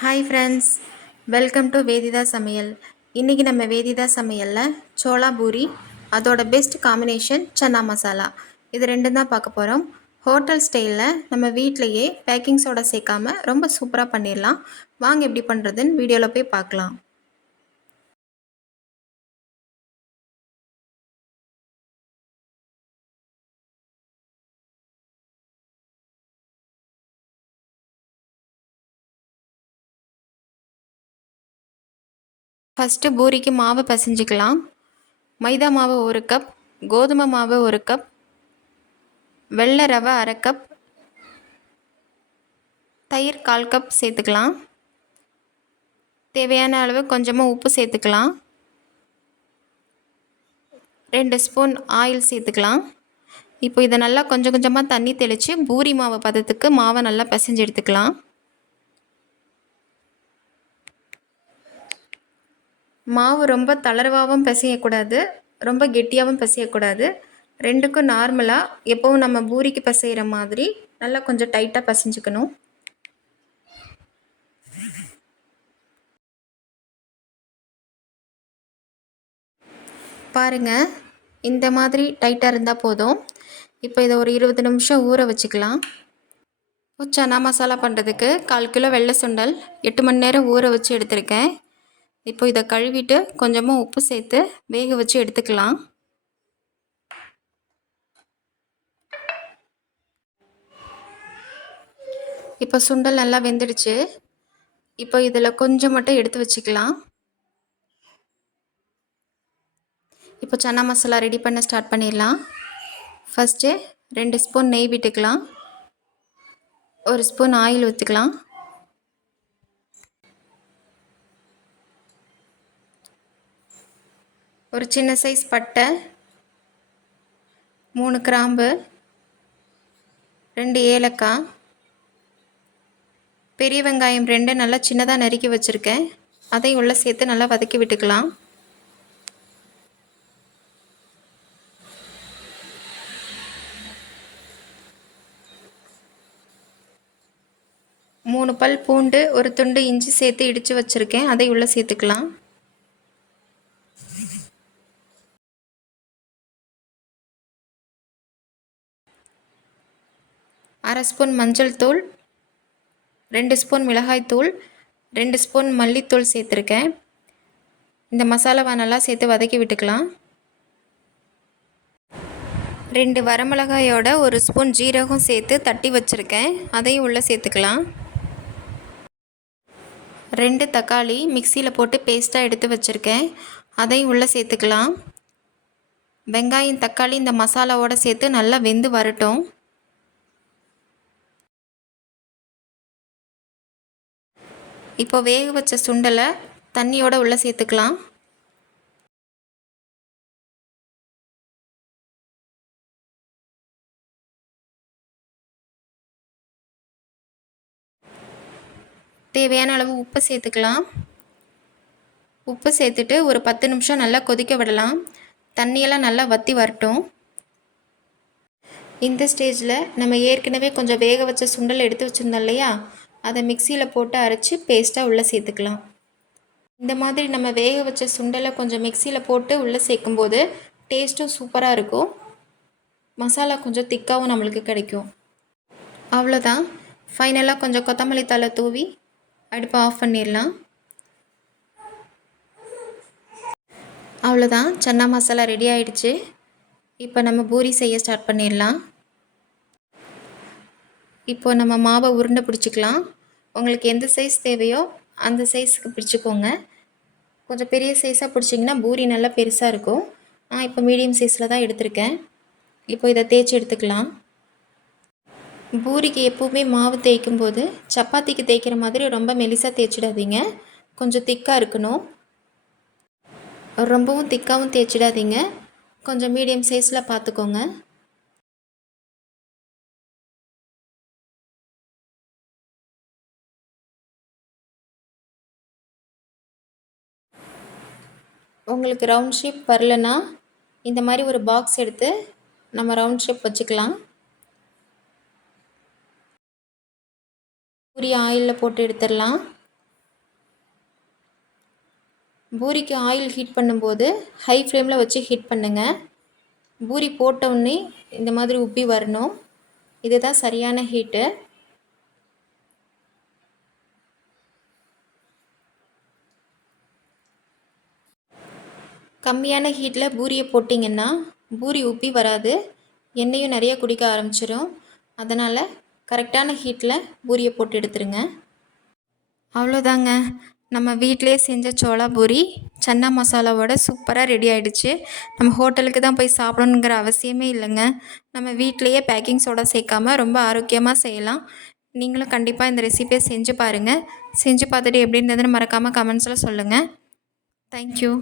Hi friends, welcome to வேதிதா சமையல். இன்றைக்கி நம்ம வேதிதா சமையலில் சோளா பூரி, அதோட பெஸ்ட் காம்பினேஷன் சன்னா மசாலா, இது ரெண்டும் தான் பார்க்க போகிறோம். ஹோட்டல் ஸ்டைலில் நம்ம வீட்டிலையே பேக்கிங் சோடா சேர்க்காம ரொம்ப சூப்பராக பண்ணிடலாம். வாங்க எப்படி பண்ணுறதுன்னு வீடியோவில் போய் பார்க்கலாம். ஃபஸ்ட்டு பூரிக்கு மாவு பிசைஞ்சிக்கலாம். மைதா மாவு 1 கப், கோதுமை மாவு 1 கப், வெள்ளை ரவை 1/2 கப், தயிர் 1/4 கப் சேர்த்துக்கலாம். தேவையான அளவு கொஞ்சமாக உப்பு சேர்த்துக்கலாம். 2 ஸ்பூன் ஆயில் சேர்த்துக்கலாம். இப்போ இதை நல்லா கொஞ்சம் கொஞ்சமாக தண்ணி தெளித்து பூரி மாவு பதத்துக்கு மாவை நல்லா பிசைஞ்சு எடுத்துக்கலாம். மாவு ரொம்ப தளர்வாகவும் பிசையக்கூடாது, ரொம்ப கெட்டியாகவும் பிசையக்கூடாது. ரெண்டுக்கும் நார்மலாக எப்போவும் நம்ம பூரிக்கு பிசைகிற மாதிரி நல்லா கொஞ்சம் டைட்டாக பிசைஞ்சுக்கணும். பாருங்கள், இந்த மாதிரி டைட்டாக இருந்தால் போதும். இப்போ இதை ஒரு 20 நிமிஷம் ஊற வச்சுக்கலாம். சன்னா மசாலா பண்ணுறதுக்கு 1/4 கிலோ வெள்ளை சுண்டல் 8 மணி நேரம் ஊற வச்சு எடுத்திருக்கேன். இப்போ இதை கழுவிட்டு கொஞ்சமாக உப்பு சேர்த்து வேக வச்சு எடுத்துக்கலாம். இப்போ சுண்டல் நல்லா வெந்துடுச்சு. இப்போ இதில் கொஞ்சம் மட்டும் எடுத்து வச்சுக்கலாம். இப்போ சன்னா மசாலா ரெடி பண்ண ஸ்டார்ட் பண்ணிடலாம். ஃபஸ்ட்டு 2 ஸ்பூன் நெய் விட்டுக்கலாம். 1 ஸ்பூன் ஆயில் ஊற்றிக்கலாம். ஒரு சின்ன சைஸ் பட்டை, 3 கிராம்பு, 2 ஏலக்காய், பெரிய வெங்காயம் 2 நல்லா சின்னதாக நறுக்கி வச்சுருக்கேன், அதையும் உள்ளே சேர்த்து நல்லா வதக்கி விட்டுக்கலாம். மூணு பல் பூண்டு, ஒரு துண்டு இஞ்சி சேர்த்து இடித்து வச்சுருக்கேன், அதை உள்ளே சேர்த்துக்கலாம். அரை ஸ்பூன் மஞ்சள் தூள், 2 ஸ்பூன் மிளகாய் தூள், 2 ஸ்பூன் மல்லித்தூள் சேர்த்துருக்கேன். இந்த மசாலாவை நல்லா சேர்த்து வதக்கி விட்டுக்கலாம். 2 வரமிளகாயோட 1 ஸ்பூன் ஜீரகம் சேர்த்து தட்டி வச்சுருக்கேன், அதையும் உள்ளே சேர்த்துக்கலாம். 2 தக்காளி மிக்சியில் போட்டு பேஸ்ட்டாக எடுத்து வச்சுருக்கேன், அதையும் உள்ளே சேர்த்துக்கலாம். வெங்காயம் தக்காளி இந்த மசாலாவோடு சேர்த்து நல்லா வெந்து வரட்டும். இப்போ வேக வச்ச சுண்டலை தண்ணியோடு உள்ளே சேர்த்துக்கலாம். தேவையான அளவு உப்பு சேர்த்துக்கலாம். உப்பு சேர்த்துட்டு ஒரு 10 நிமிஷம் நல்லா கொதிக்க விடலாம். தண்ணியெல்லாம் நல்லா வற்றி வரட்டும். இந்த ஸ்டேஜில் நம்ம ஏற்கனவே கொஞ்சம் வேக வச்ச சுண்டல் எடுத்து வச்சுருந்தோம் இல்லையா, அதை மிக்சியில் போட்டு அரைச்சி பேஸ்ட்டாக உள்ளே சேர்த்துக்கலாம். இந்த மாதிரி நம்ம வேக வச்ச சுண்டலை கொஞ்சம் மிக்சியில் போட்டு உள்ளே சேர்க்கும்போது டேஸ்ட்டும் சூப்பராக இருக்கும். மசாலா கொஞ்சம் திக்காகவும் நம்மளுக்கு கிடைக்கும். அவ்வளோதான், ஃபைனலாக கொஞ்சம் கொத்தமல்லி தழை தூவி அடுப்பை ஆஃப் பண்ணிடலாம். அவ்வளோதான், சன்னா மசாலா ரெடி ஆகிடுச்சு. இப்போ நம்ம பூரி செய்ய ஸ்டார்ட் பண்ணிடலாம். இப்போ நம்ம மாவை உருண்டை பிடிச்சிக்கலாம். உங்களுக்கு எந்த சைஸ் தேவையோ அந்த சைஸுக்கு பிடிச்சிக்கோங்க. கொஞ்சம் பெரிய சைஸாக பிடிச்சிங்கன்னா பூரி நல்லா பெருசாக இருக்கும். நான் இப்போ மீடியம் சைஸில் தான் எடுத்திருக்கேன். இப்போ இதை தேய்ச்சி எடுத்துக்கலாம். பூரிக்கு எப்போவுமே மாவு தேய்க்கும் போது சப்பாத்திக்கு தேய்க்கிற மாதிரி ரொம்ப மெலிசாக தேய்ச்சிடாதீங்க, கொஞ்சம் திக்காக இருக்கணும். ரொம்பவும் திக்காகவும் தேய்ச்சிடாதீங்க, கொஞ்சம் மீடியம் சைஸில் பார்த்துக்கோங்க. உங்களுக்கு ரவுண்ட் ஷேப் வரலன்னா இந்த மாதிரி ஒரு பாக்ஸ் எடுத்து நம்ம ரவுண்ட் ஷேப் வச்சுக்கலாம். பூரி ஆயிலில் போட்டு எடுத்துடலாம். பூரிக்கு ஆயில் ஹீட் பண்ணும்போது ஹை ஃப்ளேமில் வச்சு ஹீட் பண்ணுங்கள். பூரி போட்டவுடனே இந்த மாதிரி உப்பி வரணும். இதுதான் சரியான ஹீட்டு. கம்மியான ஹீட்டில் பூரியை போட்டிங்கன்னா பூரி உப்பி வராது, எண்ணெயும் நிறைய குடிக்க ஆரம்பிச்சிடும். அதனால் கரெக்டான ஹீட்டில் பூரியை போட்டு எடுத்துருங்க. அவ்வளோதாங்க, நம்ம வீட்டிலே செஞ்ச சோளா பூரி சன்னா மசாலாவோட சூப்பராக ரெடி ஆகிடுச்சு. நம்ம ஹோட்டலுக்கு தான் போய் சாப்பிடணுங்கிற அவசியமே இல்லைங்க. நம்ம வீட்டிலையே பேக்கிங் சோடா சேர்க்காம ரொம்ப ஆரோக்கியமாக செய்யலாம். நீங்களும் கண்டிப்பாக இந்த ரெசிபியை செஞ்சு பாருங்கள். செஞ்சு பார்த்துட்டு எப்படி இருந்ததுன்னு மறக்காமல் கமெண்ட்ஸில் சொல்லுங்கள். தேங்க்யூ.